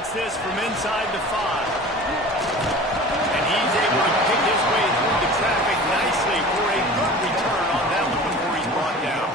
takes this from inside the 5. And he's able to pick his way through the traffic nicely for a good return on that one before he's brought down.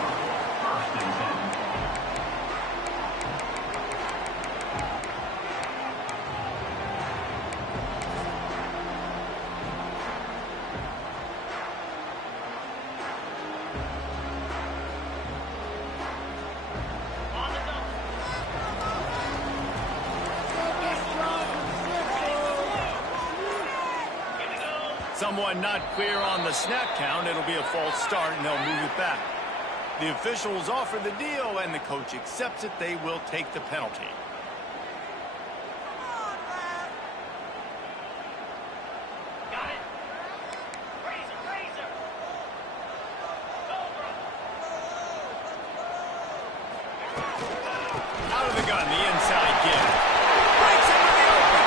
Someone not clear on the snap count. It'll be a false start, and they'll move it back. The officials offer the deal, and the coach accepts it. They will take the penalty. Got it. Razor. Out of the gun, the inside give. Breaks into the open.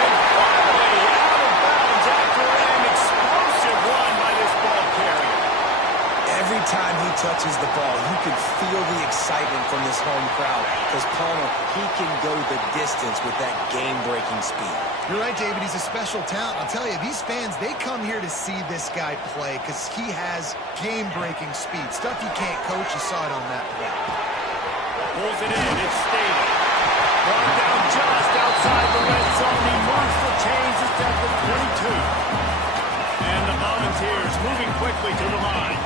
And finally, out of bounds after an explosive run by this ball carrier. Every time he touches the ball, you can feel the excitement from this home crowd. Because Palmer, he can go the distance with that game-breaking speed. You're right, David. He's a special talent. I'll tell you, these fans, they come here to see this guy play because he has game-breaking speed. Stuff you can't coach. You saw it on that play. Pulls it in. It's stable. Brought down just outside the red zone. He moves the chains. It's at the 22. And the Volunteers moving quickly to the line.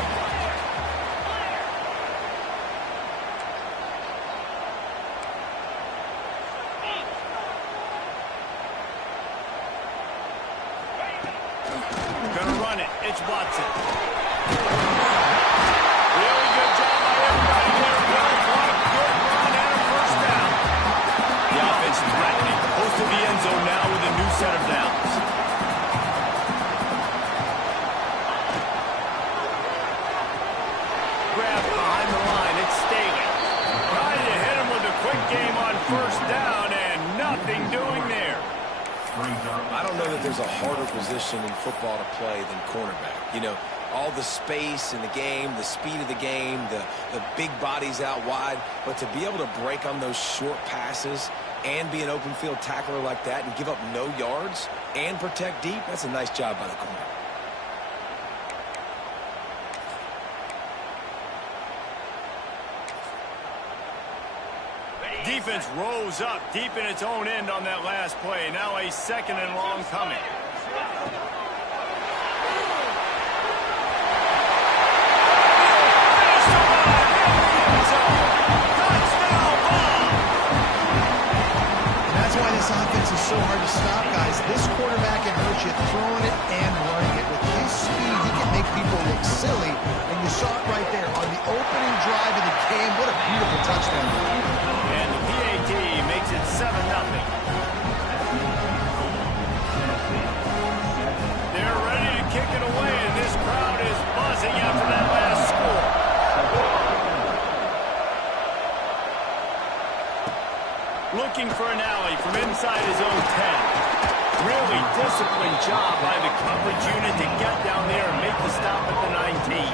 Gonna run it. It's Watson. Really good job by everybody there. Well blocked, good run, and a first down. The offense is threatening. Close to the end zone now with a new set of downs. Grab behind the line. It's Staley. Trying to hit him with a quick game on first down, and nothing doing there. I don't know that there's a harder position in football to play than cornerback. You know, all the space in the game, the speed of the game, the big bodies out wide. But to be able to break on those short passes and be an open field tackler like that and give up no yards and protect deep, that's a nice job by the corner. Defense rose up deep in its own end on that last play. Now a second and long coming. That's why this offense is so hard to stop, guys. This quarterback can hurt you throwing it and running it. With his speed, he can make people look silly. And you saw it right there on the opening drive of the game. What a beautiful touchdown. And the PAT makes it 7-0. They're ready to kick it away, and this crowd is buzzing after that last score. Looking for an alley from inside his own 10. Really disciplined job by the coverage unit to get down there and make the stop at the 19.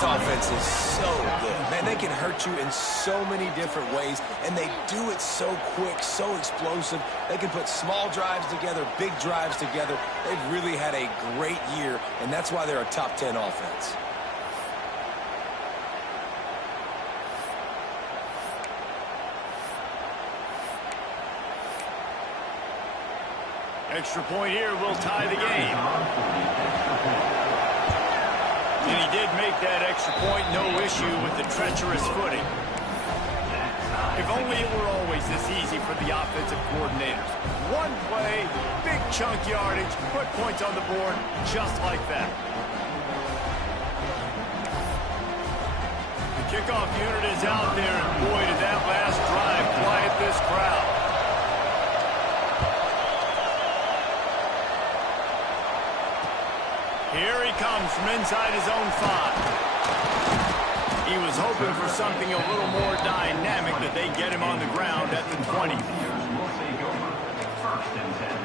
Offense is so good. Man, they can hurt you in so many different ways, and they do it so quick, so explosive. They can put small drives together, big drives together. They've really had a great year, and that's why they're a top 10 offense. Extra point here will tie the game. And he did make that extra point, no issue with the treacherous footing. If only it were always this easy for the offensive coordinators. One play, big chunk yardage, put points on the board, just like that. The kickoff unit is out there, and boy, did that last drive quiet this crowd. Here he comes from inside his own 5. He was hoping for something a little more dynamic, that they get him on the ground at the 20. First and 10.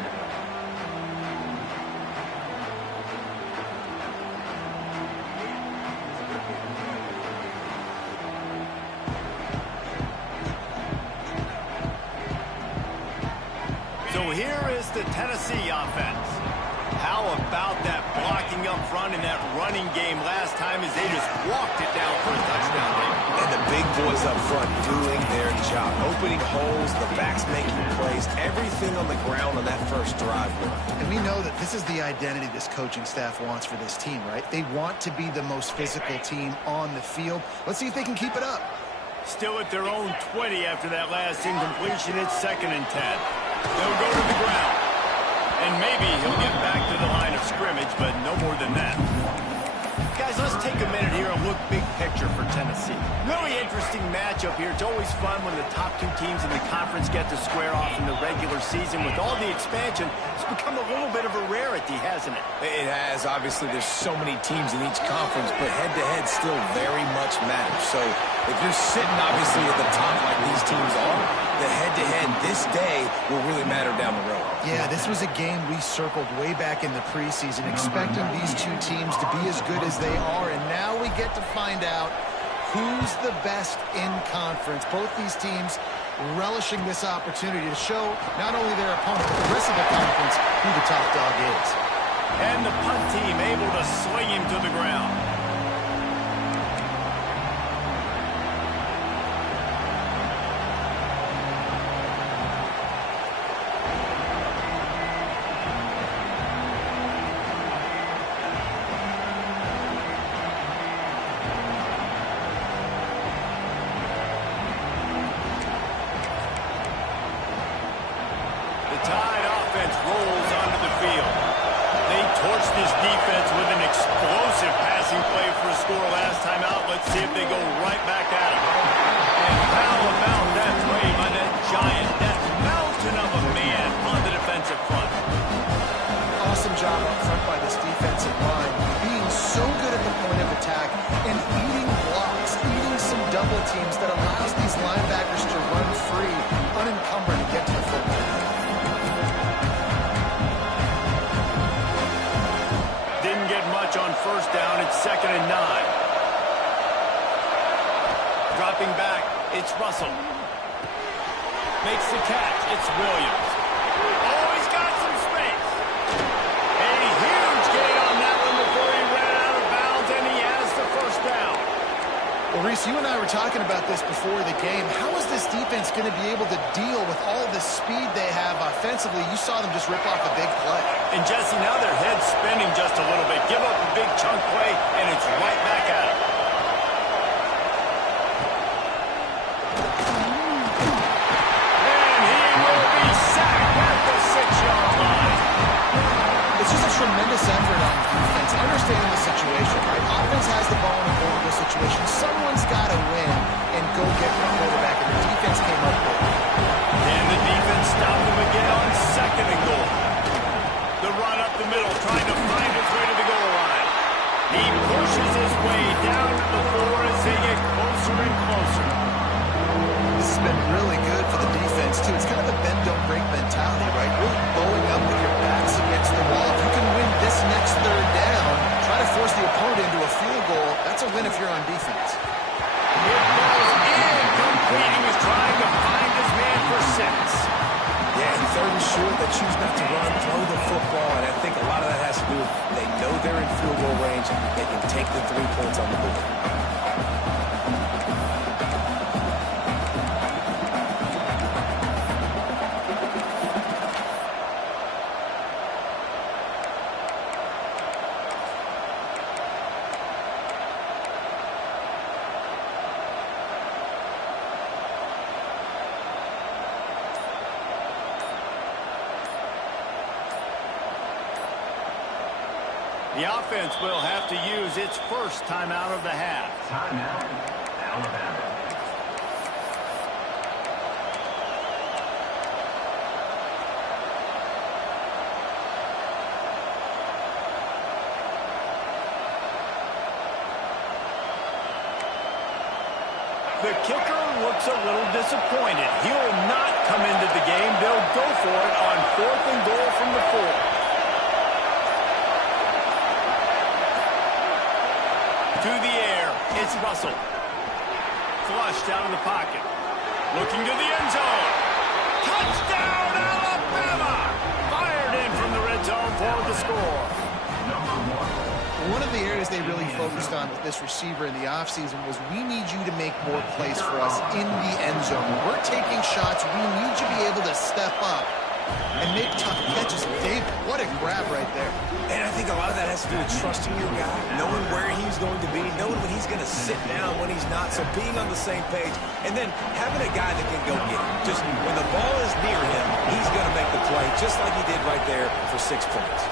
So here is the Tennessee offense. How about that blocking up front in that running game last time as they just walked it down for a touchdown there. And the big boys up front doing their job. Opening holes, the backs making plays, everything on the ground on that first drive worked. And we know that this is the identity this coaching staff wants for this team, right? They want to be the most physical team on the field. Let's see if they can keep it up. Still at their own 20 after that last incompletion. It's 2nd and 10. They'll go to the ground. And maybe he'll get back to the line of scrimmage, but no more than that. Guys, let's take a minute here and look big picture for Tennessee. Really interesting matchup here. It's always fun when the top 2 teams in the conference get to square off in the regular season. With all the expansion, it's become a little bit of a rarity, hasn't it? It has. Obviously, there's so many teams in each conference, but head-to-head still very much matters. So if you're sitting, obviously, at the top like these teams are, the head-to-head this day will really matter down the road. Yeah, this was a game we circled way back in the preseason, expecting these 2 teams to be as good as they are, and now we get to find out who's the best in conference. Both these teams relishing this opportunity to show not only their opponent, but the rest of the conference who the top dog is. And the punt team able to sling him to the ground. See if they go right back at him. And how about that play by that giant, that mountain of a man on the defensive front? Awesome job up front by this defensive line, being so good at the point of attack and eating blocks, eating some double teams that allows these linebackers to run free, unencumbered, and get to the football. Didn't get much on first down. It's 2nd and 9. Dropping back, it's Russell. Makes the catch, it's Williams. Oh, he's got some space. A huge gain on that one before he ran out of bounds, and he has the first down. Well, Reese, you and I were talking about this before the game. How is this defense going to be able to deal with all the speed they have offensively? You saw them just rip off a big play. And, Jesse, now their head's spinning just a little bit. Give up a big chunk play, and it's right back at him. Tremendous effort on defense, understanding the situation, right? Offense has the ball in a vulnerable situation. Someone's got to win and go get the quarterback, and the defense came up with it. And the defense stopped him again on 2nd and goal. The run up the middle, trying to find his way to the goal line. He pushes his way down to the floor as they get closer and closer. This has been really good for the defense, too. It's kind of a bend-don't-break mentality, right? Really bowing up with your backs against the wall. If you can win this next 3rd down, try to force the opponent into a field goal, that's a win if you're on defense. It goes incomplete. He was trying to find his man for 6. Yeah, and 3rd and short, they choose not to run, throw the football, and I think a lot of that has to do with they know they're in field goal range, they can take the 3 points on the board. The offense will have to use its first timeout of the half. Timeout, Alabama. The kicker looks a little disappointed. He will not come into the game. They'll go for it on 4th and goal from the 4. To the air, it's Russell. Flushed out of the pocket. Looking to the end zone. Touchdown, Alabama! Fired in from the red zone for the score. One of the areas they really focused on with this receiver in the offseason was we need you to make more plays for us in the end zone. When we're taking shots, we need you to be able to step up and make tough catches. David, what a grab right there. And I think a lot of that has to do with trusting your guy, knowing where he's going to be, knowing when he's going to sit down, when he's not, so being on the same page, and then having a guy that can go get him. Just when the ball is near him, he's going to make the play, just like he did right there for 6 points.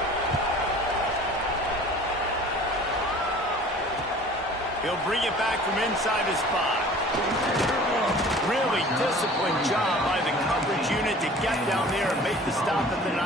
He'll bring it back from inside his spot. Really disciplined job by the coverage unit to get down there and make the stop at the 19.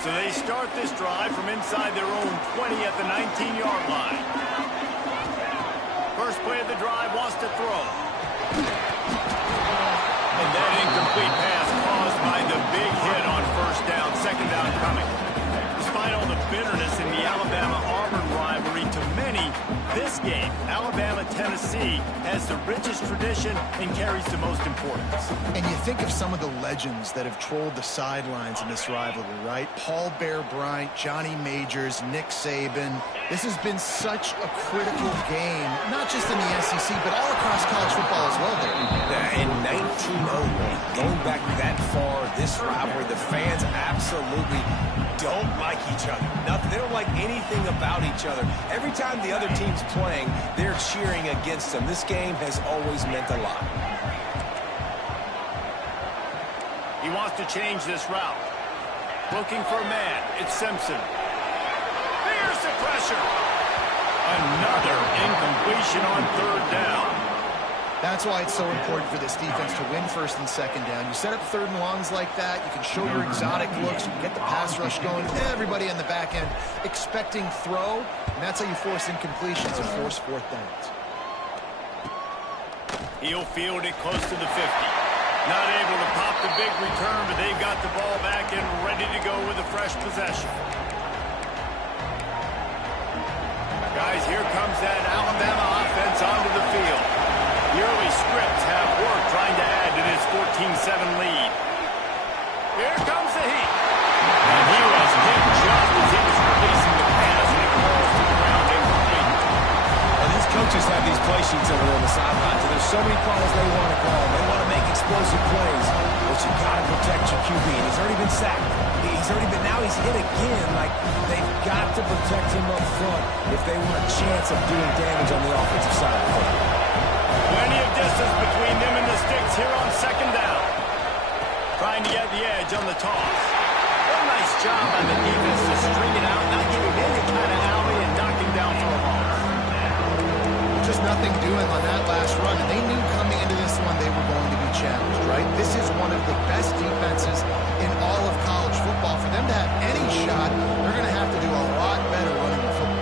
So they start this drive from inside their own 20 at the 19-yard line. First play of the drive wants to throw. And that incomplete pass caused by the big hit on first down. Second down coming. Despite all the bitterness in the Alabama-Auburn rivalry, to many, this game, Alabama-Tennessee, has the richest tradition and carries the most importance. And you think of some of the legends that have trolled the sidelines in this rivalry, right? Paul Bear Bryant, Johnny Majors, Nick Saban. This has been such a critical game, not just in the SEC, but all across college football as well there. In 1901, going back that far, this rivalry, the fans absolutely don't like each other. Nothing. They don't like anything about each other. Every time the other team's playing, they're cheering against them. This game has always meant a lot. He wants to change this route. Looking for a man. It's Simpson. There's the pressure. Another incompletion on third down. That's why it's so important for this defense to win first and second down. You set up third and longs like that, you can show your exotic looks, you can get the pass rush going, everybody on the back end expecting throw, and that's how you force incompletions and force fourth downs. He'll field it close to the 50. Not able to pop the big return, but they've got the ball back and ready to go with a fresh possession. Guys, here comes that Alabama offense onto the field. The early scripts have worked trying to add to this 14-7 lead. Here comes the heat. And he was hit just as he was releasing the pass, and it falls to the ground incomplete. And these coaches have these play sheets over there on the sidelines, and there's so many calls they want to call. They want to make explosive plays, but you got to protect your QB. And he's already been sacked. Now he's hit again. Like, they've got to protect him up front if they want a chance of doing damage on the offensive side of the football. Plenty of distance between them and the sticks here on second down. Trying to get the edge on the toss. What a nice job by the defense to string it out, not giving any kind of alley and knocking down for a loss. Just nothing doing on that last run, and they knew coming into this one they were going to be challenged, right? This is one of the best defenses in all of college football. For them to have any shot, they're going to have to do a lot better running the football.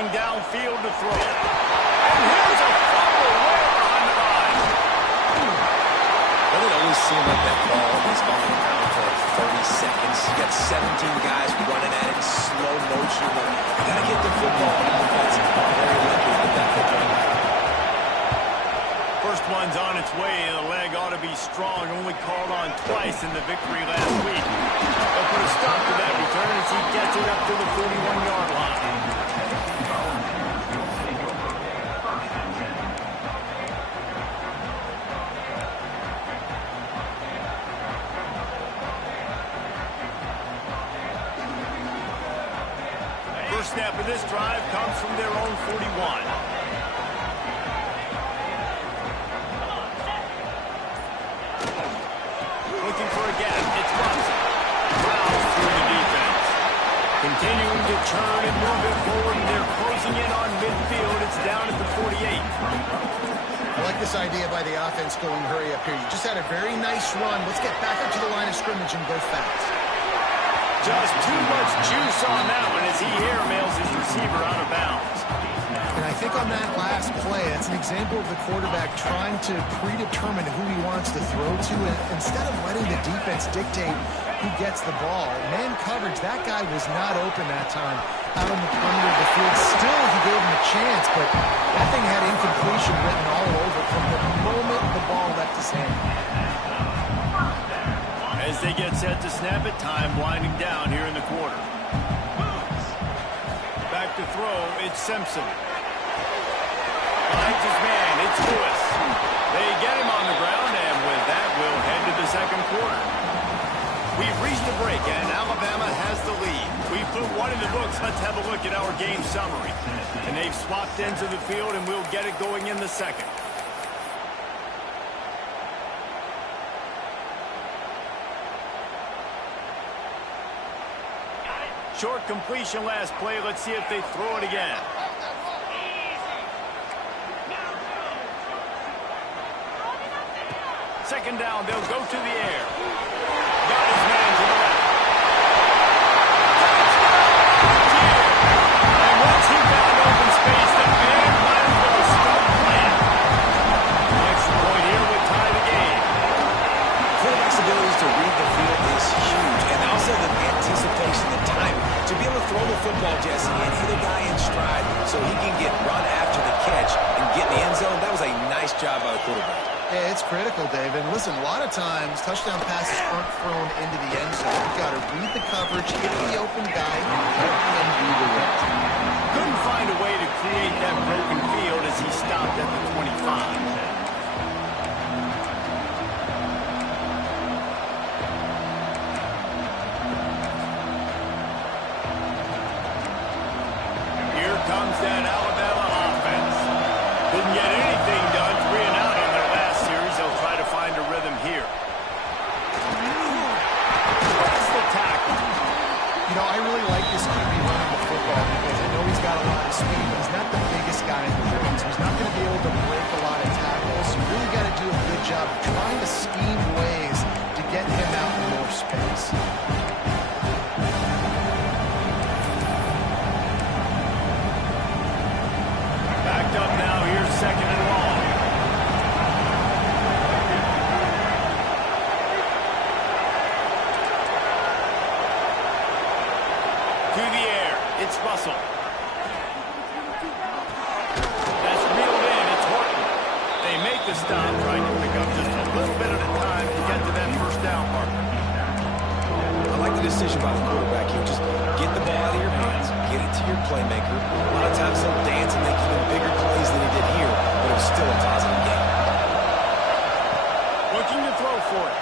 Downfield to throw. And here's a fumble way behind the line. Well, it always seemed like that ball was on the ground for like 30 seconds. You got 17 guys running at it in slow motion. You got to get the football on offense. Very lucky with that football. First one's on its way, and the leg ought to be strong. Only called on twice in the victory last week. They'll put a stop to that return as he gets it up to the 41-yard line. First snap of this drive comes from their own 41. Looking for a gap. It's Watson. Fouls through the defense. Continuing to turn and move it forward. They're closing in on midfield. It's down at the 48. I like this idea by the offense going hurry up here. You just had a very nice run. Let's get back up to the line of scrimmage and go fast. Just too much juice on that one as he airmails his receiver out of bounds. And I think on that last play, that's an example of the quarterback trying to predetermine who he wants to throw to, and instead of letting the defense dictate who gets the ball. Man coverage, that guy was not open that time out on the perimeter of the field. Still, he gave him a chance, but that thing had incompletion written all over from the moment the ball left his hand. As they get set to snap it, time winding down here in the quarter. Back to throw, it's Simpson. Finds his man, it's Lewis. They get him on the ground, and with that, we'll head to the second quarter. We've reached a break, and Alabama has the lead. We've put one in the books. Let's have a look at our game summary. And they've swapped ends of the field, and we'll get it going in the second. Short completion last play. Let's see if they throw it again. Second down, they'll go to the air. Got his man to the left. And once he found open space, the man might as well stop playing. The extra point here would tie the game. Quarterback's abilities to read the field is huge, and also the anticipation, the timing. To be able to throw the football, Jesse, and hit a guy in stride so he can get run after the catch and get in the end zone, that was a nice job by the quarterback. Yeah, it's critical, Dave. And listen, a lot of times, touchdown passes aren't thrown into the end zone. You've got to read the coverage, hit the open guy, and do the rest. Couldn't find a way to create that broken field as he stopped at the 25. Comes that Alabama offense. Didn't get anything done 3 and out in their last series. They'll try to find a rhythm here. That's the tackle. You know, I really like this QB running the football because I know he's got a lot of speed, but he's not the biggest guy in the world. So he's not going to be able to break a lot of tackles. You really got to do a good job of trying to scheme ways to get him out in more space. Up now, here's second and long. To the air, it's Russell. That's reeled in, it's Horton. They make the stop, trying to pick up just a little bit at a time to get to that first down marker. I like the decision by the quarterback here. Just get the ball out of your hands, get it to your playmaker. A lot of times he'll dance and make even bigger plays than he did here, but it was still a positive game. Looking to throw for it.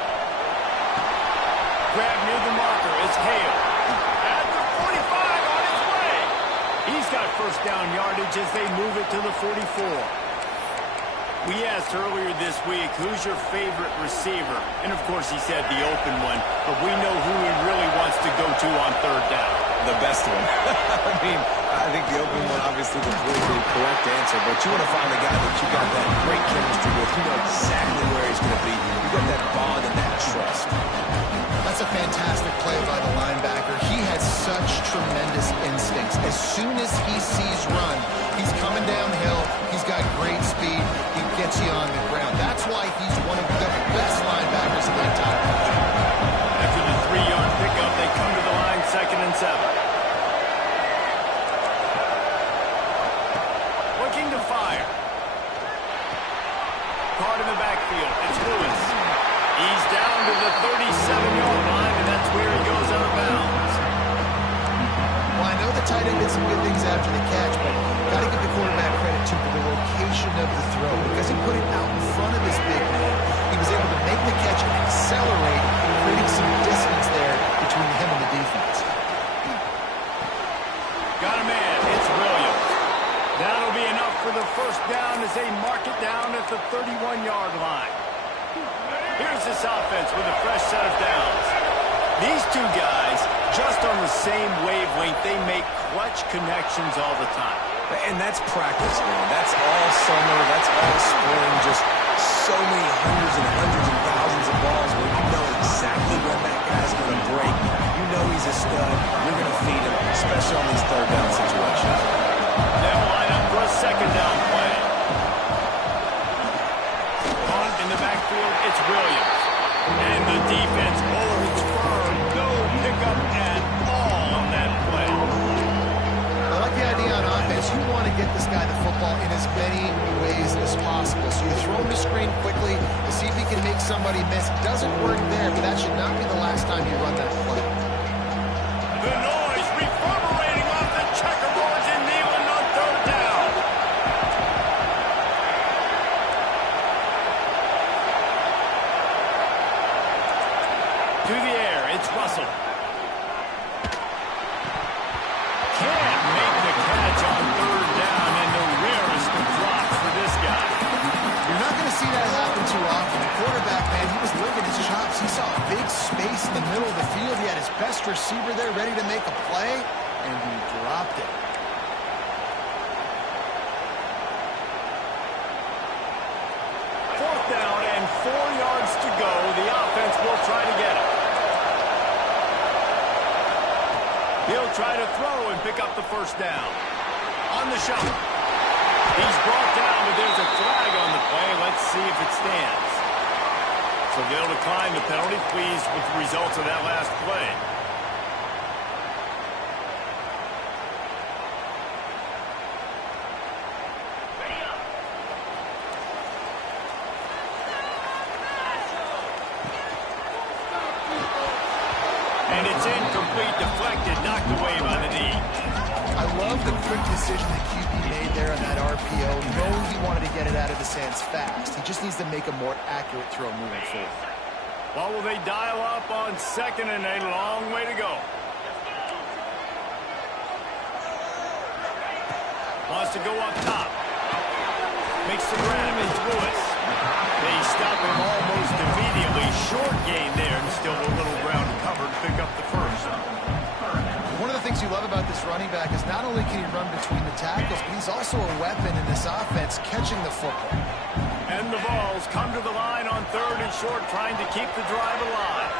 Grab near the marker. It's Hale. At the 45 on his way. He's got first down yardage as they move it to the 44. We asked earlier this week, who's your favorite receiver? And, of course, he said the open one. But we know who he really wants to go to on third down. The best one. I mean, I think the open one, obviously, the politically correct answer. But you want to find the guy that you got that great chemistry with. You know exactly where he's going to be. You got that bond and that trust. That's a fantastic play by the linebacker. He has such tremendous instincts. As soon as he sees run, he's coming downhill. He's got great speed. He gets you on the ground. That's why he's one of the best linebackers in the entire country. After the 3-yard pickup, they come to the line, 2nd and 7. Looking to fire. catch, but got to give the quarterback credit, too, for the location of the throw. Because he put it out in front of his big man, he was able to make the catch and accelerate, creating some distance there between him and the defense. Got a man. It's Williams. That'll be enough for the first down as they mark it down at the 31-yard line. Here's this offense with a fresh set of downs. These two guys, just on the same wavelength, they make clutch connections all the time. And that's practice, man. That's all summer. That's all spring. Just so many hundreds and thousands of balls where you know exactly when that guy's going to break. You know he's a stud. You're going to feed him, especially on these third down situations. They'll line up for a second down play. On in the backfield, it's Williams. And the defense holds firm. No pickup at all on that play. I like the idea on offense. You want to get this guy the football in as many ways as possible. So you throw him the screen quickly to see if he can make somebody miss. Doesn't work there, but that should not be the last time you run that play. The noise reverberating off the checkerboards in Neyland on third down. To the air, it's Russell. Can't make the catch on third down, and the rarest of drops for this guy. You're not going to see that happen too often. The quarterback, man, he was licking his chops. He saw a big space in the middle of the field. He had his best receiver there ready to make a play, and he dropped it. Fourth down and 4 yards to go. The offense will try to get it. He'll try to throw and pick up the first down. On the shovel. He's brought down, but there's a flag on the play. Let's see if it stands. So they'll decline the penalty. Pleased with the results of that last play. And it's incomplete, deflected, knocked away by the knee. I love the quick decision that QB made there on that RPO. Knowing he wanted to get it out of his hands fast. He just needs to make a more accurate throw moving forward. Well, will they dial up on second and a long way to go? Wants to go up top. Makes the grab. It's Lewis. They stop him almost immediately. Short gain there, and still a little ground covered. Pick up the first. One of the things you love about this running back is not only can he run between the tackles, but he's also a weapon in this offense, catching the football. And the balls come to the line on third and short, trying to keep the drive alive.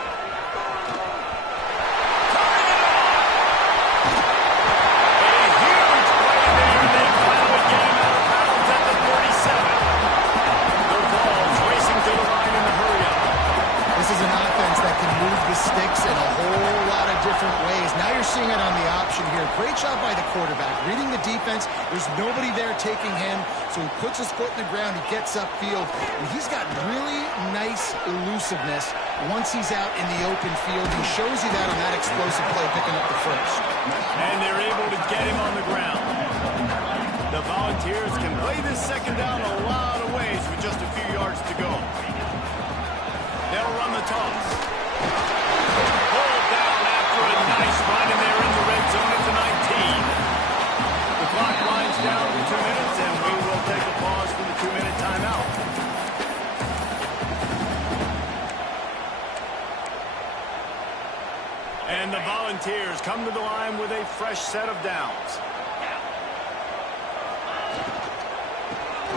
Sticks in a whole lot of different ways. Now you're seeing it on the option here. Great job by the quarterback. Reading the defense. There's nobody there taking him, so he puts his foot in the ground. He gets upfield. And he's got really nice elusiveness once he's out in the open field. He shows you that on that explosive play, picking up the first. And they're able to get him on the ground. The Volunteers can play this second down a lot of ways with just a few yards to go. They'll run the toss. Pulled down after a nice run, and they're in the red zone at the 19. The clock winds down to 2 minutes, and we will take a pause for the 2-minute timeout. And the Volunteers come to the line with a fresh set of downs.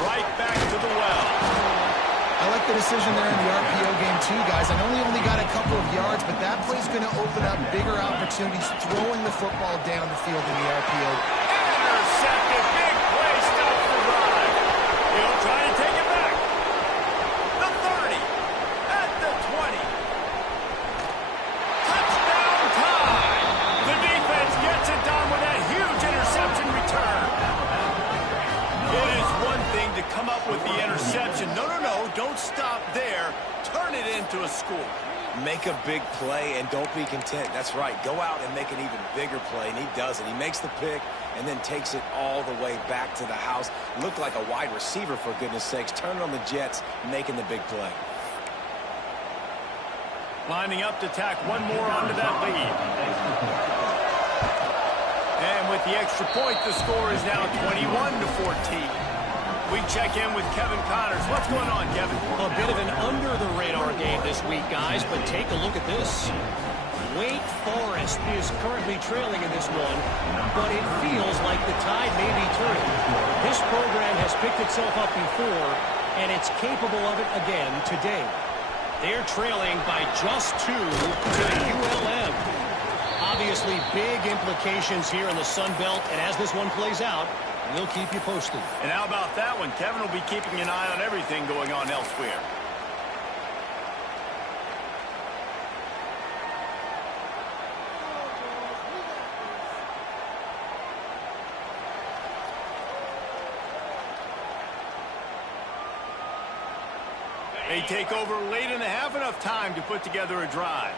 Right back to the well. I like the decision there in the RPO game too, guys. I know he only got a couple of yards, but that play's going to open up bigger opportunities throwing the football down the field in the RPO. Intercepted. Big play. Stop the drive. He'll try to take it back. The 30. At the 20. Touchdown time. The defense gets it done with that huge interception return. It is one thing to come up with the interception. No, don't stop there. Turn it into a score. Make a big play and don't be content. That's right. Go out and make an even bigger play, and he does it. He makes the pick and then takes it all the way back to the house. Looked like a wide receiver, for goodness sakes. Turning on the Jets, making the big play. Lining up to tack one more onto that lead. And with the extra point, the score is now 21-14. We check in with Kevin Connors. What's going on, Kevin? A bit of an under-the-radar game this week, guys, but take a look at this. Wake Forest is currently trailing in this one, but it feels like the tide may be turning. This program has picked itself up before, and it's capable of it again today. They're trailing by just 2 to ULM. Obviously, big implications here in the Sun Belt, and as this one plays out, we'll keep you posted. And how about that one? Kevin will be keeping an eye on everything going on elsewhere. They take over late in the half, enough time to put together a drive.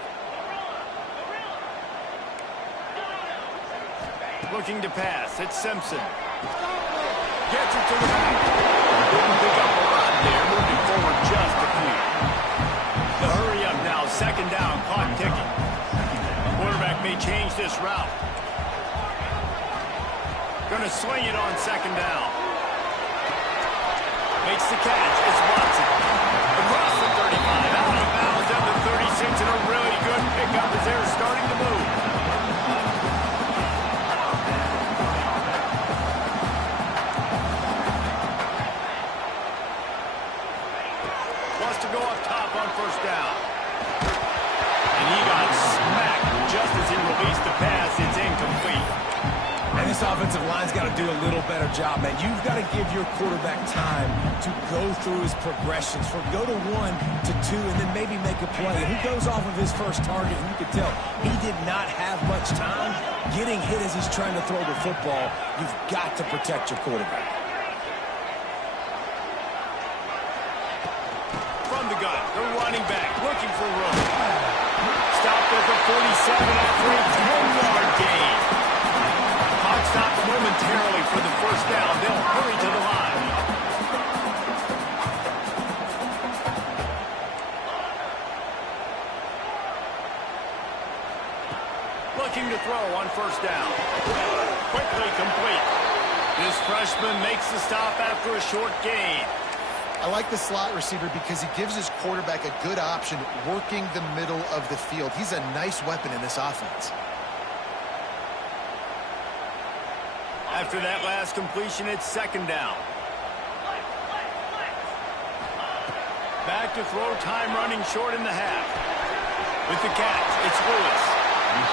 Looking to pass. It's Simpson. Gets it to the back. Didn't pick up a lot there. Moving forward just a few. The hurry up now. Second down. Clock ticking. Quarterback may change this route. Going to swing it on second down. Makes the catch. It's Watson. Across the 35. Out of bounds at the 36. And a really good pickup as they're starting to move. To go up top on first down. And he got smacked just as he released the pass. It's incomplete. And this offensive line's got to do a little better job, man. You've got to give your quarterback time to go through his progressions. From go to 1 to 2 and then maybe make a play. And he goes off of his first target, and you can tell he did not have much time getting hit as he's trying to throw the football. You've got to protect your quarterback. The gun, the running back looking for room. Stopped at the 47 after a 10-yard gain. Clock stops momentarily for the first down. They'll hurry to the line. Looking to throw on first down. Quickly complete. This freshman makes the stop after a short gain. I like the slot receiver because he gives his quarterback a good option working the middle of the field. He's a nice weapon in this offense. After that last completion, it's second down. Back to throw, time running short in the half. With the catch, it's Lewis.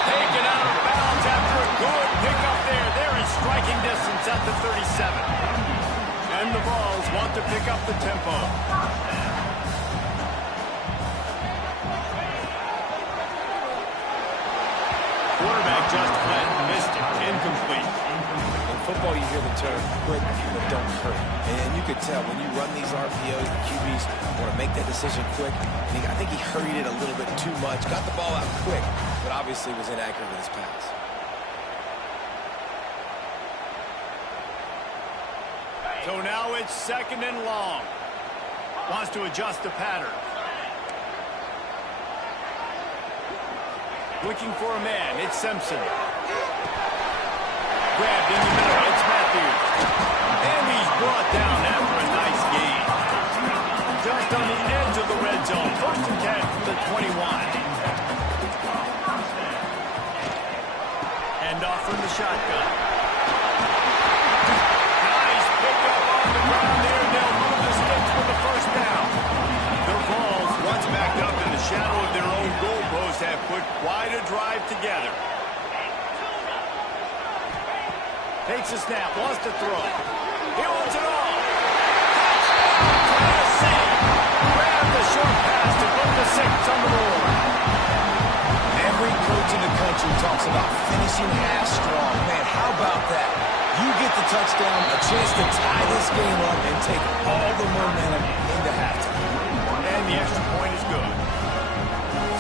Taken out of bounds after a good pickup there. They're in striking distance at the 37. And the Vols want to pick up the tempo. Quarterback just fled, missed it, incomplete. In football, you hear the term quick, but don't hurry. And you could tell when you run these RPOs, the QBs want to make that decision quick. And I think he hurried it a little bit too much, got the ball out quick, but obviously was inaccurate with his pass. So now it's second and long. Wants to adjust the pattern. Looking for a man. It's Simpson. Grabbed in the middle. It's Matthews. And he's brought down after a nice gain. Just on the edge of the red zone. First and 10 from the 21. Hand off from the shotgun. Shadow of their own goalpost have put quite a drive together. Takes a snap, wants to throw. He wants it all. Touchdown, grab the short pass to put the 6 on the board. Every coach in the country talks about finishing half strong. Man, how about that? You get the touchdown, a chance to tie this game up and take all the momentum into halftime. And the extra point is good.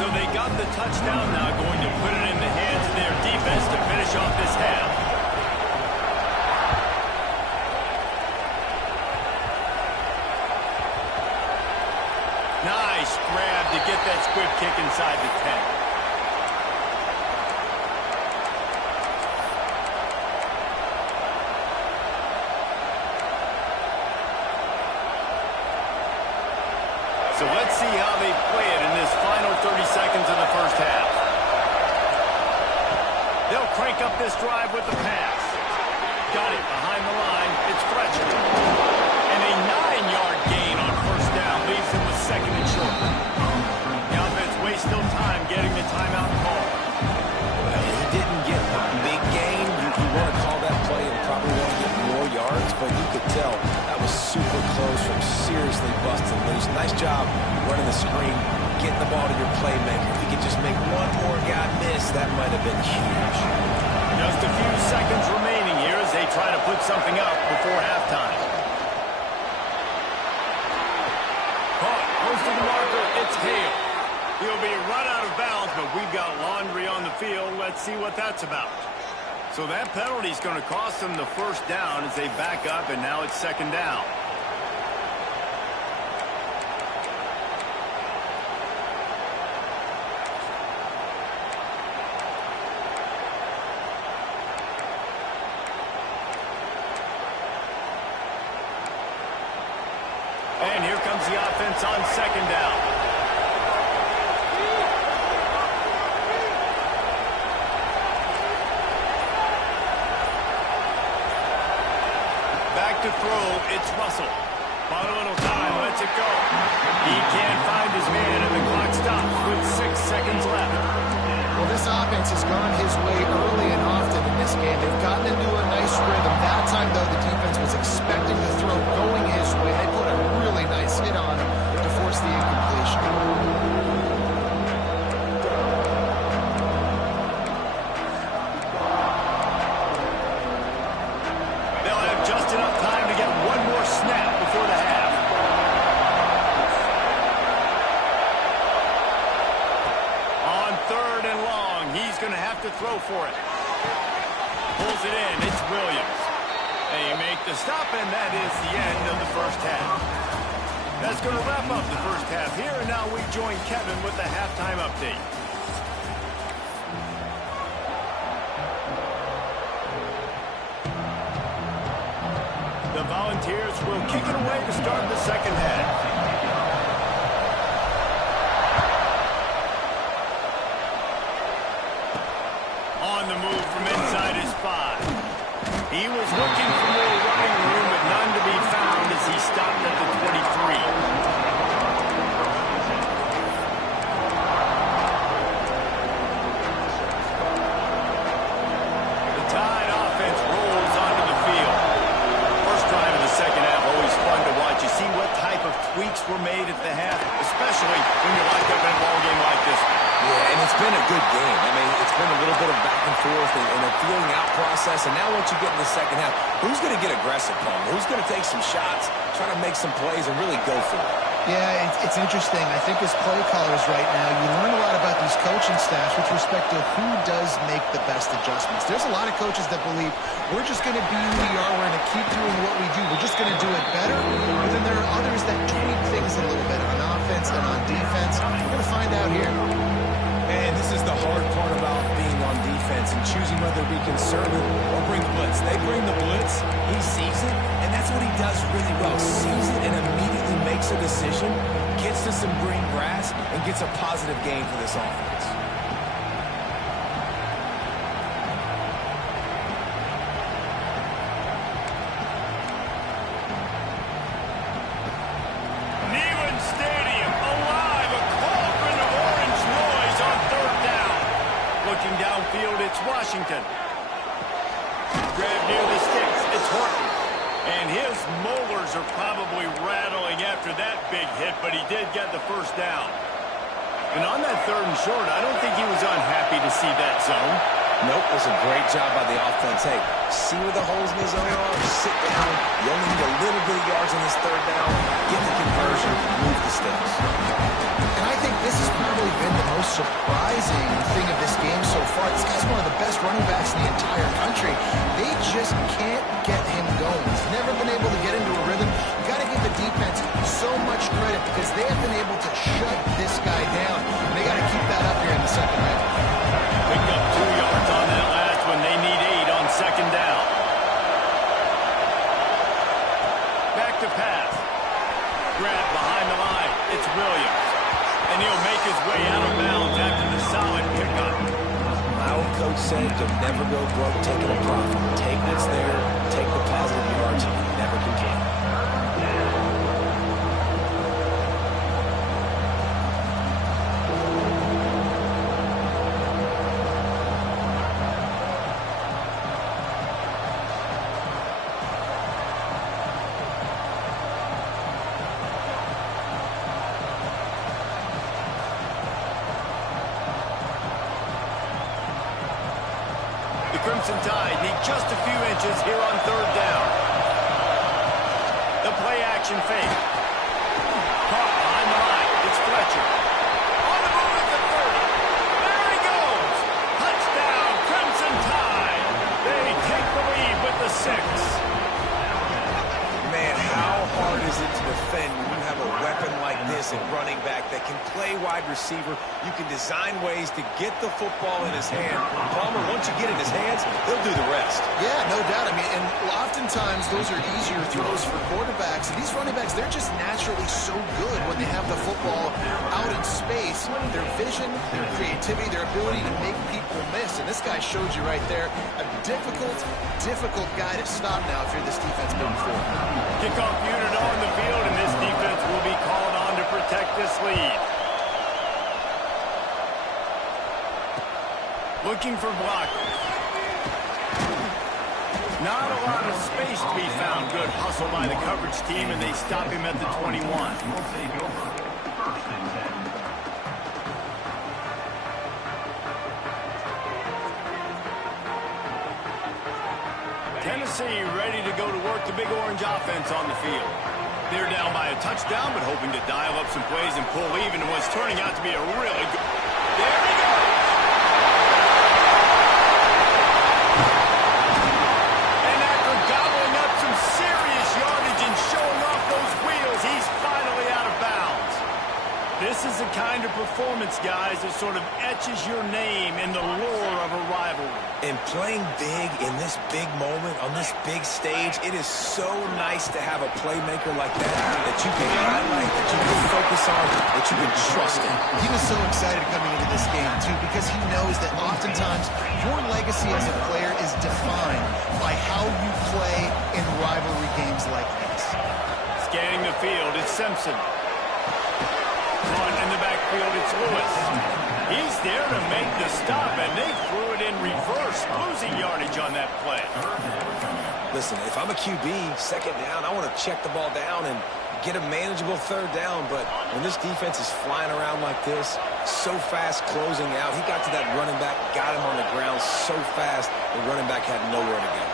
So they got the touchdown, now going to put it in the hands of their defense to finish off this half. Nice grab to get that squib kick inside the 10. So let's see how they play it in this final 30 seconds of the first half. They'll crank up this drive with the pass. Got it behind the line. It's Fletcher. And a 9-yard gain on first down leaves him with second and short. The offense wastes no time getting the timeout call. Well, he didn't get a big gain. You want to call that play and probably want to get more yards, but you could tell that was super close from seriously busting loose. Nice job running the screen, getting the ball to your playmaker. If you could just make one more guy miss, that might have been huge. Just a few seconds remaining here as they try to put something up before halftime. Caught, close to the marker, it's Hale. He'll be run out of bounds, but we've got laundry on the field. Let's see what that's about. So that penalty is going to cost them the first down as they back up, and now it's second down. And here comes the offense on second down. Back to throw, it's Russell. Bought a little time, lets it go. He can't find his man, and the clock stops with 6 seconds left. Well, this offense has gone his way early and often in this game. They've gotten into a nice rhythm. That time, though, the defense was expecting the throw going his way. They put a really nice hit on him to force the incompletion. They'll have just enough time to get one more snap before the half. On third and long, he's going to have to throw for it. Pulls it in, it's Williams. They make the stop, and that is the end of the first half. That's going to wrap up the first half here, and now we join Kevin with the halftime update. The Volunteers will kick it away to start the second half. On the move from inside his 5. He was looking for more running room, but none to be found as he stopped at the 23. Tweaks were made at the half, especially when you're locked up in a ball game like this one. Yeah, and it's been a good game. I mean, it's been a little bit of back and forth and a feeling out process. And now once you get in the second half, who's going to get aggressive, Paul? Who's going to take some shots, try to make some plays, and really go for it? Yeah, it's interesting. I think as play callers right now, you learn a lot about these coaching staffs with respect to who does make the best adjustments. There's a lot of coaches that believe we're just going to be who we are. We're going to keep doing what we do. We're just going to do it better. But then there are others that tweak things a little bit on offense and on defense. We're going to find out here. And this is the hard part about being on defense and choosing whether to be conservative or bring the blitz. They bring the blitz, he sees it, and that's what he does really well. Sees it and immediately makes a decision, gets to some green grass, and gets a positive gain for this offense. Washington. Grab near the sticks. It's Horton. And his molars are probably rattling after that big hit, but he did get the first down. And on that third and short, I don't think he was unhappy to see that zone. Nope, it was a great job by the offense. Hey, see where the holes in the zone are, sit down. You only need a little bit of yards on this third down. Get the conversion, move the sticks. And I think this has probably been the most surprising thing of this game so far, this guy's one of the best running backs in the entire country. They just can't get him going. He's never been able to get into a rhythm. You got to give the defense so much credit because they have been able to shut this guy down. And they got to keep that up here in the second half. Picked up 2 yards on that last one. They need 8 on second down. Back to pass. Grab behind the line. It's Williams. And he'll make his way out of bounds after the solid pickup. My old coach said you'll never go broke taking a profit. Take what's there, take the positive yards, and you never complain. Crimson Tide need just a few inches here on third down. The play action fake. Caught behind the line. It's Fletcher. On the move at the 30. There he goes. Touchdown, Crimson Tide. They take the lead with the 6. Man, how hard is it to defend when you have a weapon like this at running back that can play wide receiver? You can design ways to get the football in his hand. Palmer, once you get it in his hands, he'll do the rest. Yeah, no doubt. I mean, and oftentimes those are easier throws for quarterbacks. And these running backs, they're just naturally so good when they have the football out in space. Their vision, their creativity, their ability to make people miss. And this guy showed you right there a difficult guy to stop now if you're this defense moving forward. Kickoff unit on the field, and this defense will be called on to protect this lead. Looking for blockers. Not a lot of space to be found. Good hustle by the coverage team, and they stop him at the 21. We'll take over. First and 10. Tennessee ready to go to work the Big Orange offense on the field. They're down by a touchdown, but hoping to dial up some plays and pull even in what's turning out to be a really good... There he goes! And after gobbling up some serious yardage and showing off those wheels, he's finally out of bounds. This is the kind of performance, guys, that sort of etches your name in the lore of a rivalry. And playing big in this big moment, on this big stage, it is so nice to have a playmaker like that you can highlight, that you can focus on, that you can trust in. He was so excited coming into this game, too, because he knows that oftentimes your legacy as a player is defined by how you play in rivalry games like this. Scanning the field, it's Simpson. Caught in the backfield, it's Lewis. He's there to make the stop, and they threw it in reverse, losing yardage on that play. Listen, if I'm a QB, second down, I want to check the ball down and get a manageable third down, but when this defense is flying around like this, so fast closing out, he got to that running back, got him on the ground so fast, the running back had nowhere to go.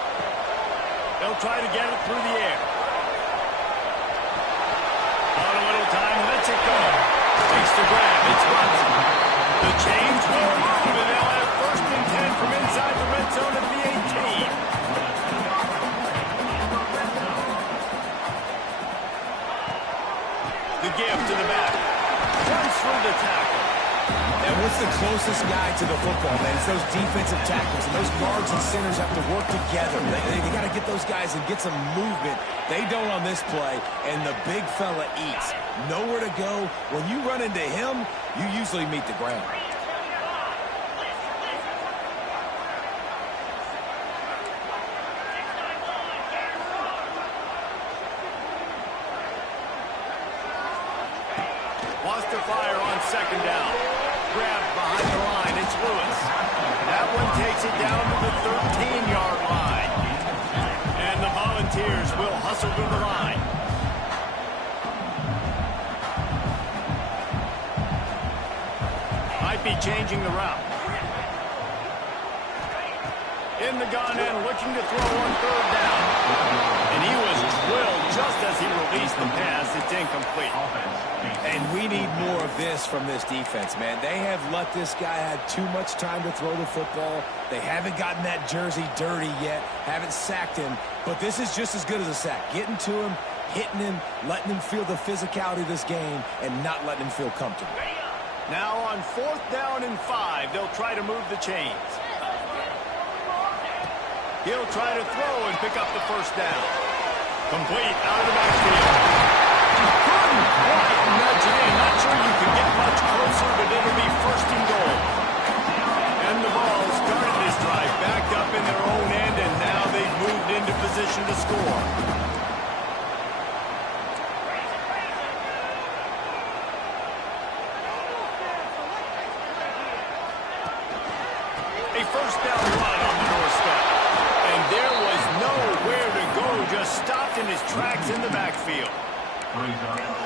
They'll try to get it through the air. On a little time, lets it go. Takes the grab, it's Watson. The change will move, and they'll have first and 10 from inside the red zone at the 18. The give to the back. Runs through the tackle. And what's the closest guy to the football, man? It's those defensive tackles, and those guards and centers have to work together. They got to get those guys and get some movement. They don't on this play, and the big fella eats. Nowhere to go. When you run into him, you usually meet the ground. Wants to fire on second down. Grabbed behind the line. It's Lewis. That one takes it down to the 13-yard line. And the Volunteers will hustle to the line. Might be changing the route. In the gun and looking to throw on third down. And he was will just as he released the pass. It's incomplete. And we need more of this from this defense, man. They have let this guy have too much time to throw the football. They haven't gotten that jersey dirty yet, haven't sacked him. But this is just as good as a sack. Getting to him, hitting him, letting him feel the physicality of this game, and not letting him feel comfortable. Now on 4th down and 5, they'll try to move the chains. He'll try to throw and pick up the first down. Complete out of the backfield. Couldn't quite nudge it in. Not sure you can get much closer, but it'll be 1st and goal. And the ball started this drive back up in their own end, and now they've moved into position to score. A 1st down run on the doorstep. And there was nowhere to go, just stopped in his tracks in the backfield.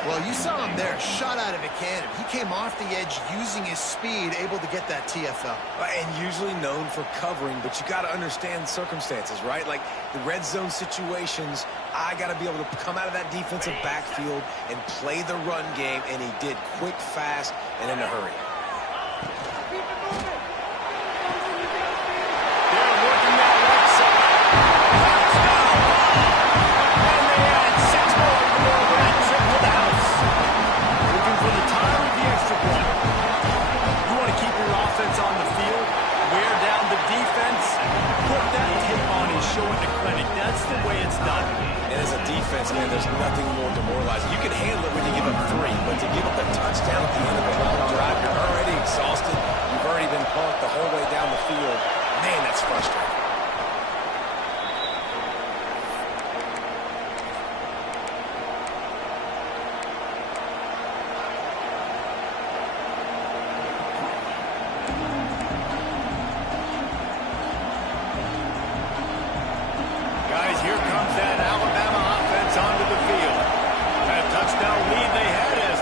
Well, you saw him there, shot out of a cannon. He came off the edge using his speed, able to get that TFL. And usually known for covering, but you got to understand circumstances, right? Like the red zone situations, I got to be able to come out of that defensive backfield and play the run game, and he did quick, fast, and in a hurry. On the field, wear down the defense, put that tape on and show it to clinic. That's the way it's done. And as a defense, man, there's nothing more demoralizing. You can handle it when you give up 3, but to give up the touchdown at the end of a long drive, you're already exhausted. You've already been punked the whole way down the field. Man, that's frustrating.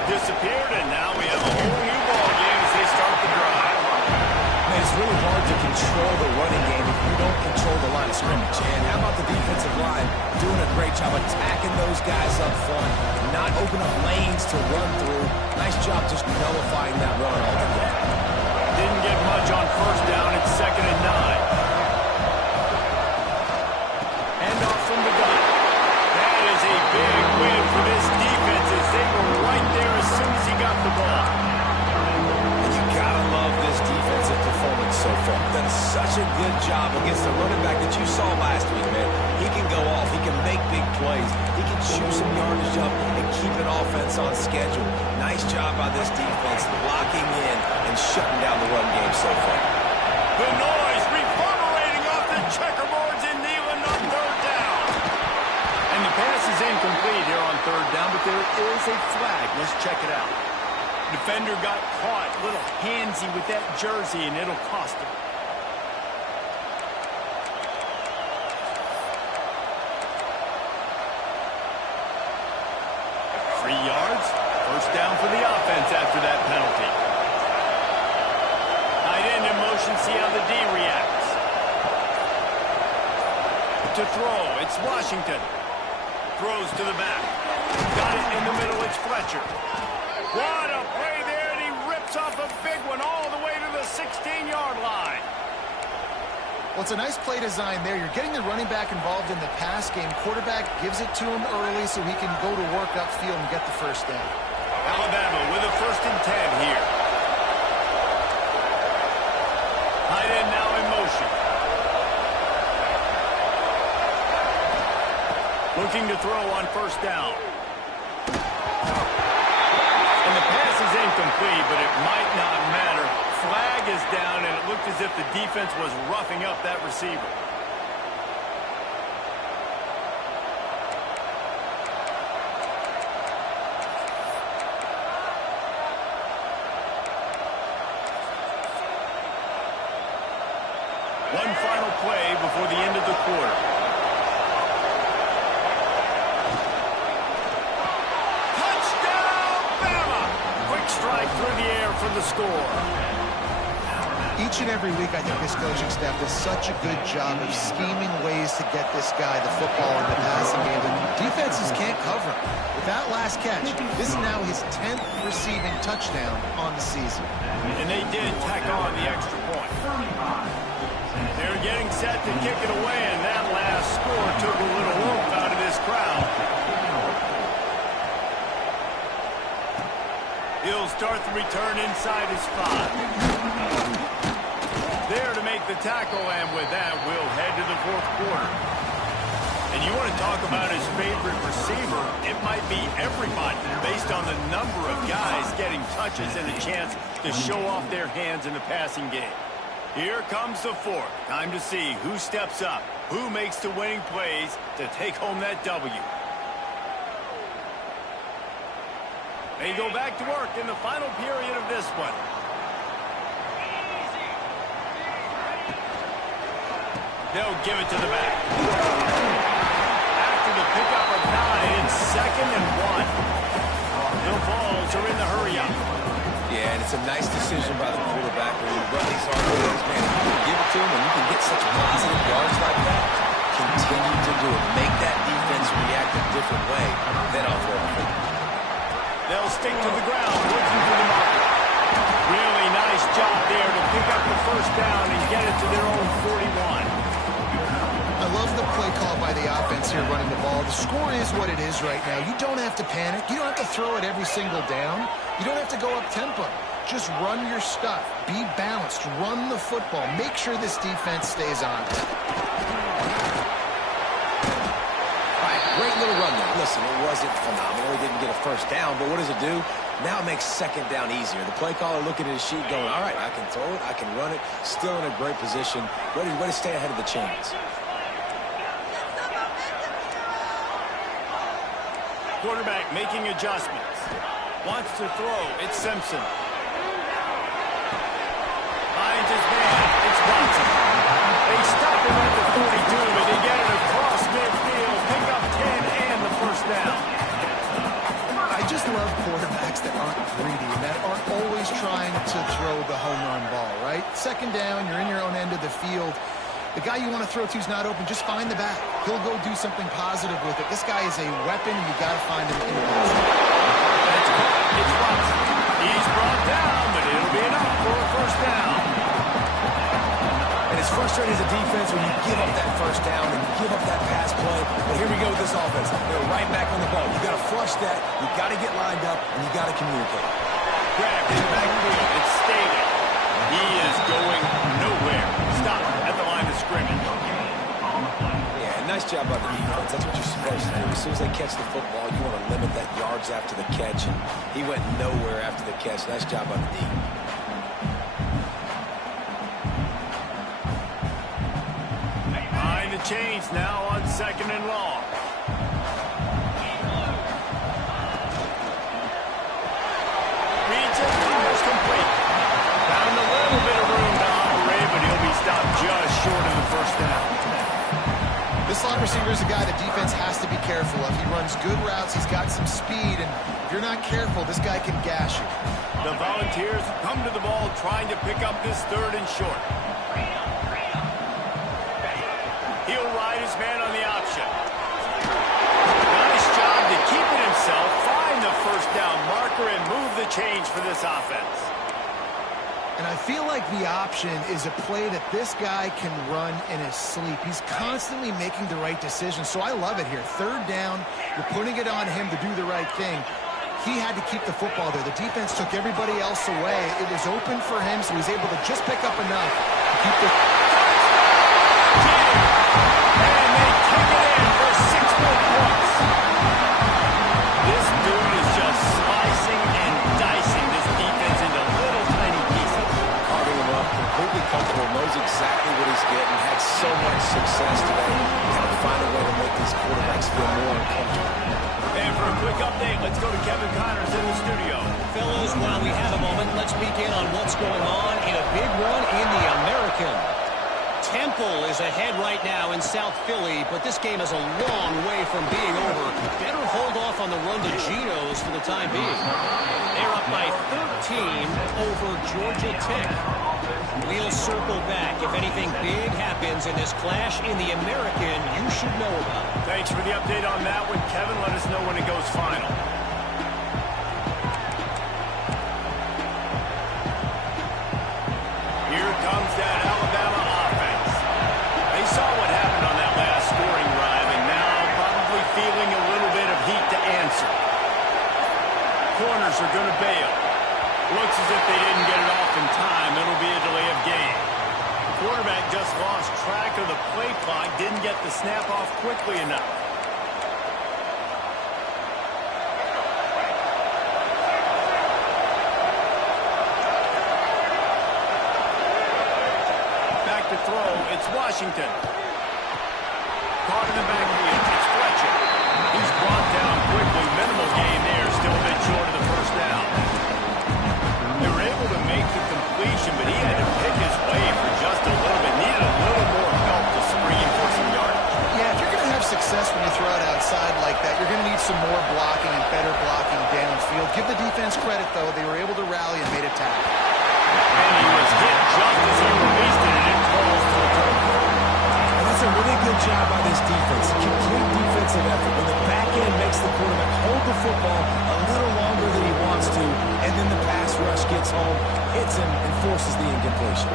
Disappeared, and now we have a whole new ball game as they start the drive. Man, it's really hard to control the running game if you don't control the line of scrimmage. And how about the defensive line doing a great job attacking those guys up front, not open up lanes to run through. Nice job just nullifying that run altogether. Didn't get much on 1st down. It's 2nd and 9. Hand off from the gun. That is a big win for this defense as they were right there as soon as he got the ball. And you gotta love this defensive performance so far. Done such a good job against the running back that you saw last week, man. He can go off. He can make big plays. He can chew some yardage up and keep an offense on schedule. Nice job by this defense locking in and shutting down the run game so far. The noise reverberating off the checkerboards in Neyland on 3rd down. And the pass is incomplete here on 3rd down, but there is a flag. Let's check it out. Defender got caught, a little handsy with that jersey, and it'll cost him. Yards. 1st down for the offense after that penalty. Tight end in motion, see how the D reacts. To throw, it's Washington. Throws to the back. Got it in the middle, it's Fletcher. What a play there, and he rips off a big one all the way to the 16-yard line. Well, it's a nice play design there. You're getting the running back involved in the pass game. Quarterback gives it to him early so he can go to work upfield and get the 1st down. Alabama with a 1st and 10 here. Tight end now in motion. Looking to throw on 1st down. And the pass is incomplete, but it might not matter. Flag is down, and it looked as if the defense was roughing up that receiver. One final play before the end of the quarter. Touchdown, Bama! Quick strike through the air for the score. Each and every week, I think this coaching staff does such a good job of scheming ways to get this guy the football in the passing game. And defenses can't cover him. With that last catch, this is now his 10th receiving touchdown on the season. And they did tack on the extra point. They're getting set to kick it away, and that last score took a little oomph out of this crowd. He'll start the return inside his 5. There to make the tackle, and with that, we'll head to the fourth quarter. And you want to talk about his favorite receiver, it might be everybody based on the number of guys getting touches and a chance to show off their hands in the passing game. Here comes the fourth. Time to see who steps up, who makes the winning plays to take home that W. They go back to work in the final period of this one. They'll give it to the back. After the pickup of 9, it's 2nd and 1. The Vols are in the hurry-up. Yeah, and it's a nice decision by the quarterback when you run these hard plays, man. If you can give it to him and you can get such positive yards like that, continue to do it. Make that defense react a different way than off the field. They'll stick to the ground, looking for the marker. Really nice job there to pick up the first down and get it to their own 41. I love the play call by the offense here running the ball. The score is what it is right now. You don't have to panic. You don't have to throw it every single down. You don't have to go up tempo. Just run your stuff. Be balanced. Run the football. Make sure this defense stays on it. Great little run there. Listen, it wasn't phenomenal. He didn't get a first down, but what does it do? Now it makes second down easier. The play caller looking at his sheet going, all right, I can throw it, I can run it, still in a great position, ready to stay ahead of the chains. Quarterback making adjustments. Wants to throw. It's Simpson. Finds his man. It's Watson. They stop him at the 42, but they get it across midfield. Pick up 10 and the first down. I just love quarterbacks that aren't greedy and that aren't always trying to throw the home run ball, right? Second down, you're in your own end of the field. The guy you want to throw to is not open. Just find the back. He'll go do something positive with it. This guy is a weapon, and you got to find him in the passing. That's caught. It's Watson. He's brought down, but it'll be enough for a first down. And it's frustrating as a defense when you give up that first down and give up that pass play. But here we go with this offense. They're right back on the ball. You got to flush that. You got to get lined up, and you got to communicate. Grabbed in the backfield. It's Staley. He is going nowhere. Stop at the line of scrimmage. Yeah, nice job by the defense. That's what you're supposed to do. As soon as they catch the football, you want to limit that yards after the catch. And he went nowhere after the catch. Nice job by the D. Behind the chains now on 2nd and long. Reads it, fires complete. Found a little bit of room to operate, but he'll be stopped just short of the first down. This slot receiver is a guy the defense has to be careful of. He runs good routes. He's got some speed, and if you're not careful, this guy can gash you. The Volunteers come to the ball trying to pick up this 3rd and short. He'll ride his man on the option. Nice job to keep it himself, find the first down marker, and move the change for this offense. And I feel like the option is a play that this guy can run in his sleep. He's constantly making the right decision, so I love it here. 3rd down, you're putting it on him to do the right thing. He had to keep the football there. The defense took everybody else away. It was open for him, so he's able to just pick up enough to keep the... And they kick it in for 6 more points. This dude is just slicing and dicing this defense into little tiny pieces. Carving him up, completely comfortable, knows exactly what he's getting, had so much success today. He's got to find a way to make these quarterbacks feel more uncomfortable. And for a quick update, let's go to Kevin Connors in the studio. Fellas, while we have a moment, let's peek in on what's going on in a big run in the American. Temple is ahead right now in South Philly, but this game is a long way from being over. Better hold off on the run to Geno's for the time being. They're up by 13 over Georgia Tech. We'll circle back. If anything big happens in this clash in the American, you should know about it. Thanks for the update on that one, Kevin. Let us know when it goes final. Here comes that Alabama offense. They saw what happened on that last scoring drive, and now probably feeling a little bit of heat to answer. Corners are going to bail. Looks as if they didn't get it off in time. It'll be a delay of game. The quarterback just lost track of the play clock, didn't get the snap off quickly enough. Back to throw, it's Washington. Caught in the backfield, it's Fletcher. He's brought down quickly. Minimal gain there, still a bit short of the first down. They were able to make the completion, but he had to pick his way for just a little bit. Needed a little more help to spring him for some yardage. Yeah, if you're going to have success when you throw it outside like that, you're going to need some more blocking and better blocking downfield. Give the defense credit, though. They were able to rally and made a tackle. And he was hit just as he released it, and it falls to the turf. And that's a really good job by this defense. Complete defensive effort. When the back end makes the quarterback hold the football a little longer than he wants to, and then the pass rush gets home, hits him, and forces the incompletion.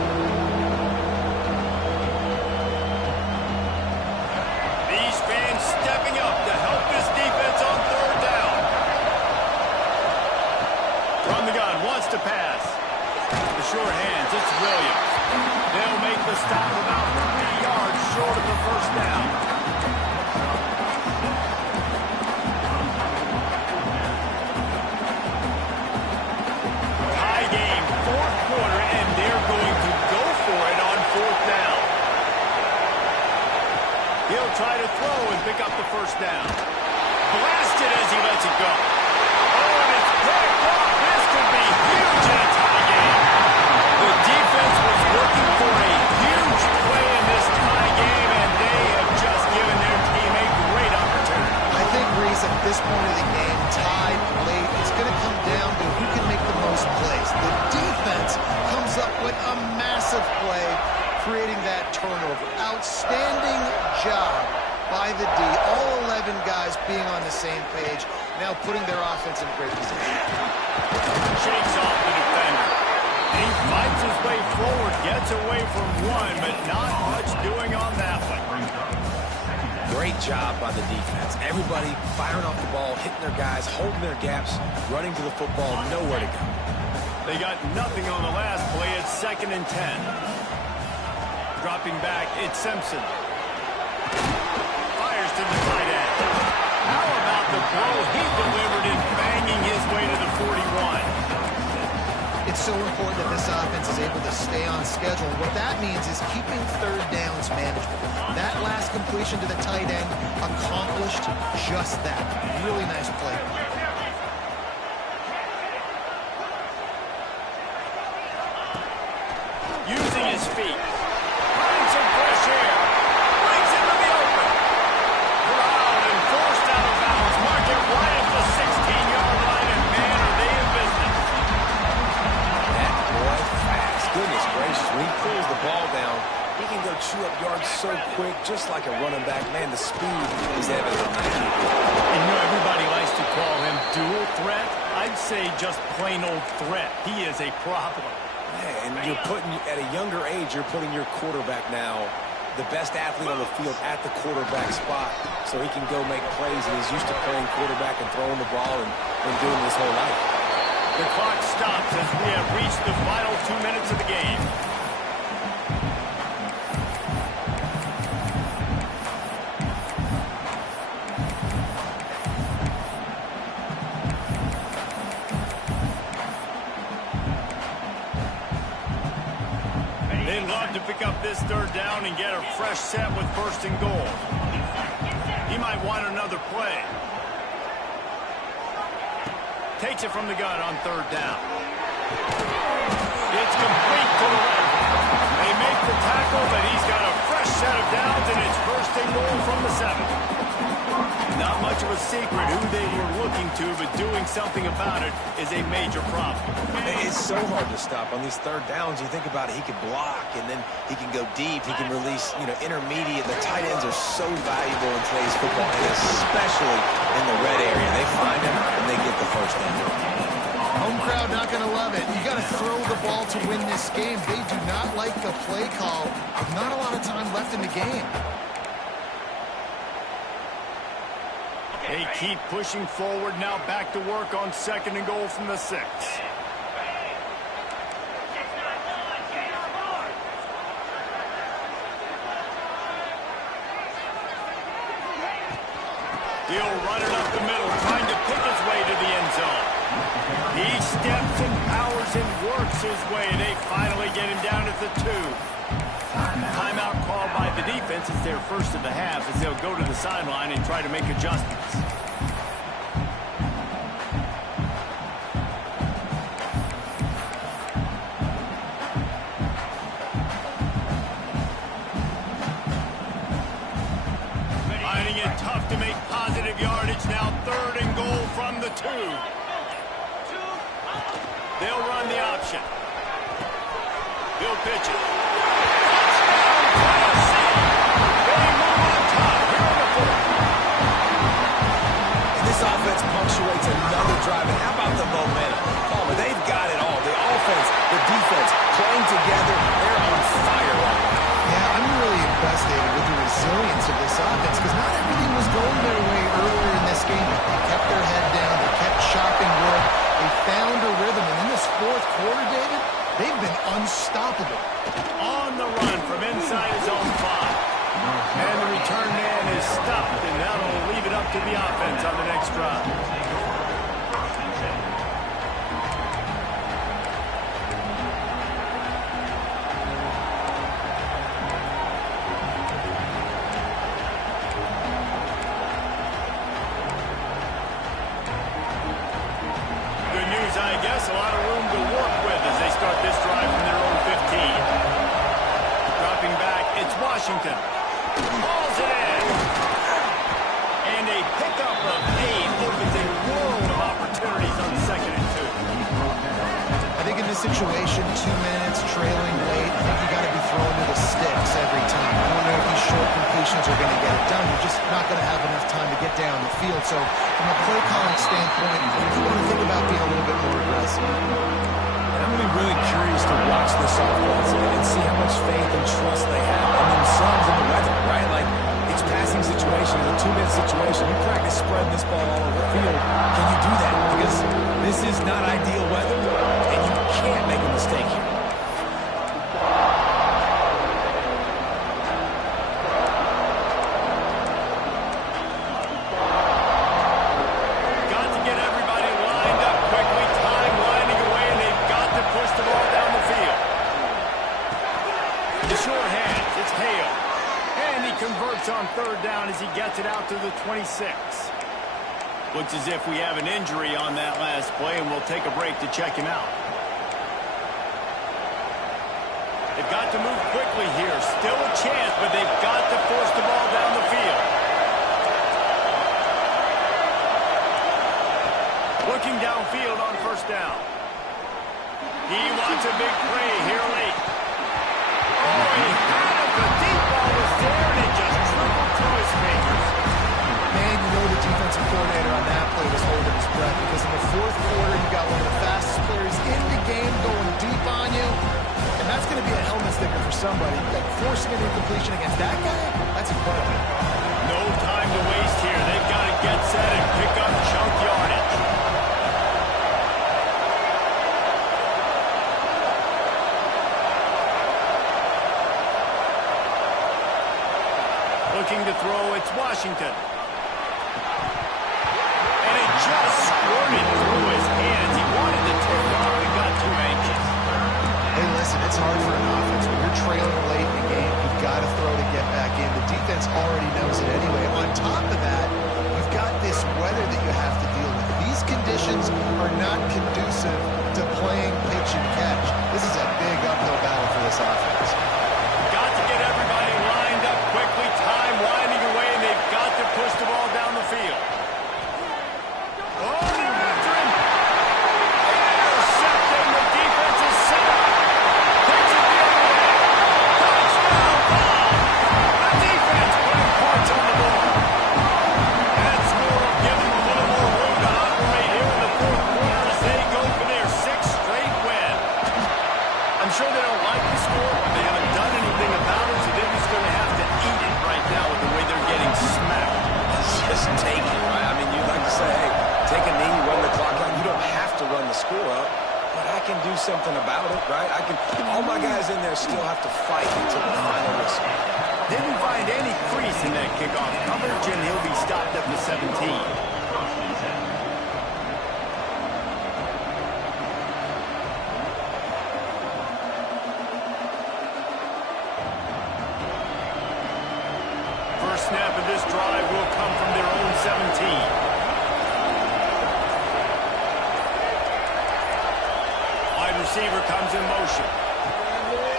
These fans stepping up to help this defense on third down. From the gun, wants to pass. The short hands, it's Williams. They'll make the stop about 30 yards short of the first down. High game, fourth quarter, and they're going to go for it on fourth down. He'll try to throw and pick up the first down. Blasted as he lets it go. Oh, and it's picked up. This could be huge in a tie game. The defense was looking for a huge play in this tie game, and they have just given their team a great opportunity. I think, Reese, at this point of the game, tied late, it's going to come down to who can make the most plays. The defense comes up with a massive play, creating that turnover. Outstanding job by the D. All 11 guys being on the same page, now putting their offense in great position. Shakes off the defender. He fights his way forward, gets away from one, but not much doing on that one. Great job by the defense. Everybody firing off the ball, hitting their guys, holding their gaps, running to the football, nowhere to go. They got nothing on the last play. It's 2nd and 10. Dropping back, it's Simpson. Fires to the tight end. How about the blow he delivered in banging his way to the 41? It's so important that this offense is able to stay on schedule. What that means is keeping third downs manageable. That last completion to the tight end accomplished just that. Really nice play. Using his feet. Finds some fresh air. Brings him to the open. Corralled and forced out of bounds. Mark it right at the 16-yard line, and man, are they in business. That boy fast. Goodness gracious, when he pulls the ball down, he can go chew up yards so quick, just like a running back. Man, the speed is evident on that keeper. And you know, everybody likes to call him dual threat. I'd say just plain old threat. He is a problem. Yeah, and you're putting, at a younger age, you're putting your quarterback now, the best athlete on the field at the quarterback spot, so he can go make plays, and he's used to playing quarterback and throwing the ball and doing this whole life. The clock stops as we have reached the final 2 minutes of the game. They'd love to pick up this third down and get a fresh set with 1st and goal. He might want another play. Takes it from the gun on 3rd down. It's complete to the left. They make the tackle, but he's got a fresh set of downs, and it's 1st and goal from the 7. Not much of a secret who they were looking to, but doing something about it is a major problem. It's so hard to stop on these third downs. You think about it, he can block, and then he can go deep. He can release, intermediate. The tight ends are so valuable in today's football, and especially in the red area. They find him, and they get the first down. Home crowd not going to love it. You got to throw the ball to win this game. They do not like the play call. Not a lot of time left in the game. They keep pushing forward. Now back to work on 2nd and goal from the 6. He'll run it up the middle, trying to pick his way to the end zone. He steps and powers and works his way. They finally get him down at the 2. Timeout called by the defense. It's their first of the half as they'll go to the sideline and try to make adjustments. Finding it tough to make positive yardage. Now 3rd and goal from the 2. They'll run the option. He'll pitch it. And this offense punctuates another drive. And how about the momentum? Palmer, they've got it all. The offense, the defense, playing together. They're on fire right now. Yeah, I'm really impressed, David, with the resilience of this offense because not everything was going their way earlier in this game. They kept their head down. They kept chopping wood. They found a rhythm. And in this 4th quarter, David, they've been unstoppable. On the run from inside his own 5. And the return man is stopped, and that'll leave it up to the offense on the next drive. Good news, I guess. A lot of room to work with as they start this drive from their own 15. Dropping back, it's Washington. Hauls it in. And a pickup of 8 opens a world of opportunities on 2nd and 2. I think in this situation, 2 minutes, trailing late, I think you got to be throwing to the sticks every time. I don't know if these short completions are going to get it done. You're just not going to have enough time to get down the field. So from a play calling standpoint, you want to think about being a little bit more aggressive. And I'm going to be really curious to watch this offense and see how much faith and trust they have in themselves and the weather, right? Like, it's passing situation, it's a 2-minute situation. You practice spreading this ball all over the field. Can you do that? Because this is not ideal weather, and you can't make a mistake here. Got to get everybody lined up quickly. Time winding away, and they've got to push the ball down the field. The short hands, it's Hale. And he converts on 3rd down as he gets it out to the 26. Looks as if we have an injury on that last play, and we'll take a break to check him out. They've got to move quickly here. Still a chance, but they've got to force the ball down the field. Looking downfield on 1st down. He wants a big play here late. Oh, he had it. The deep ball was there, and it just trickled through his fingers. Man, you know the defensive coordinator on that play was holding his breath because in the 4th quarter, you got one of the fastest players in the game going deep on you, and that's going to be a helmet sticker for somebody. Like forcing an incompletion against that guy, that's incredible. No time to waste here. They've got to get set and pick up chunk yardage. Looking to throw, it's Washington. And it just squirted through his hands. He wanted to take off and got too anxious. Hey, listen, it's hard for an offense. When you're trailing late in the game, you've got to throw to get back in. The defense already knows it anyway. On top of that, you've got this weather that you have to deal with. These conditions are not conducive to playing pitch and catch. This is a big uphill battle for this offense. Got to get everybody lined up quickly. Time winding away, and they've got to push the ball down the field. off coverage, and he'll be stopped at the 17. First snap of this drive will come from their own 17. Wide receiver comes in motion.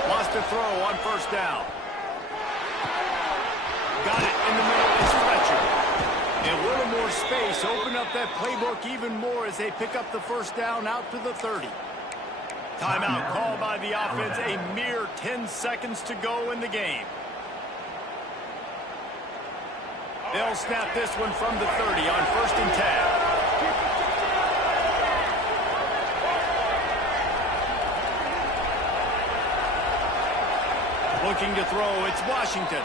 Lost a throw on first down. Got it in the middle of the stretcher. A little more space. Open up that playbook even more as they pick up the first down out to the 30. Timeout called by the offense. A mere 10 seconds to go in the game. They'll snap this one from the 30 on 1st and 10. Looking to throw, it's Washington.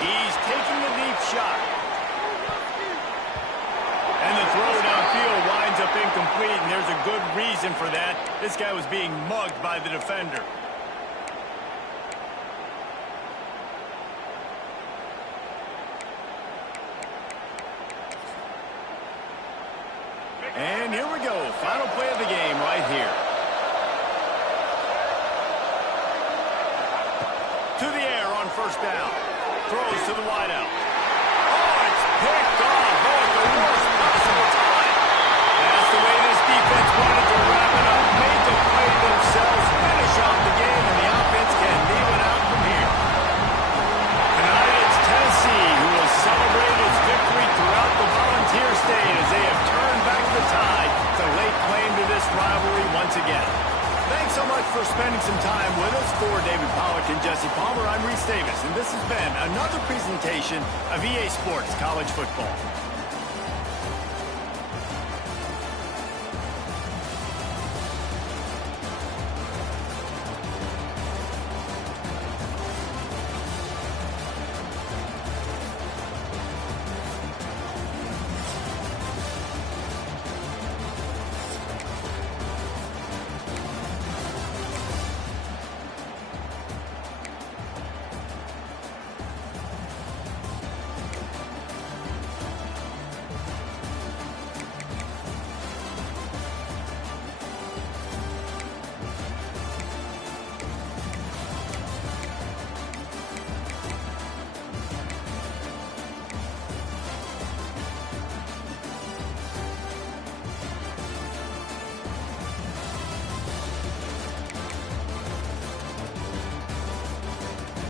He's taking a deep shot. And the throw downfield winds up incomplete, and there's a good reason for that. This guy was being mugged by the defender. And here we go. Final play of the game right here. To the air on first down. Throws to the wideout. Oh, it's picked off. Oh, at the worst possible time. That's the way this defense wanted to wrap it up. Made the play themselves. Finish off the game, and the offense can leave it out from here. Tonight it's Tennessee who will celebrate its victory throughout the Volunteer State as they have turned back the tide to lay claim to this rivalry once again. Thanks so much for spending some time with us. For David Pollack and Jesse Palmer, I'm Reese Davis, and this has been another presentation of EA Sports College Football.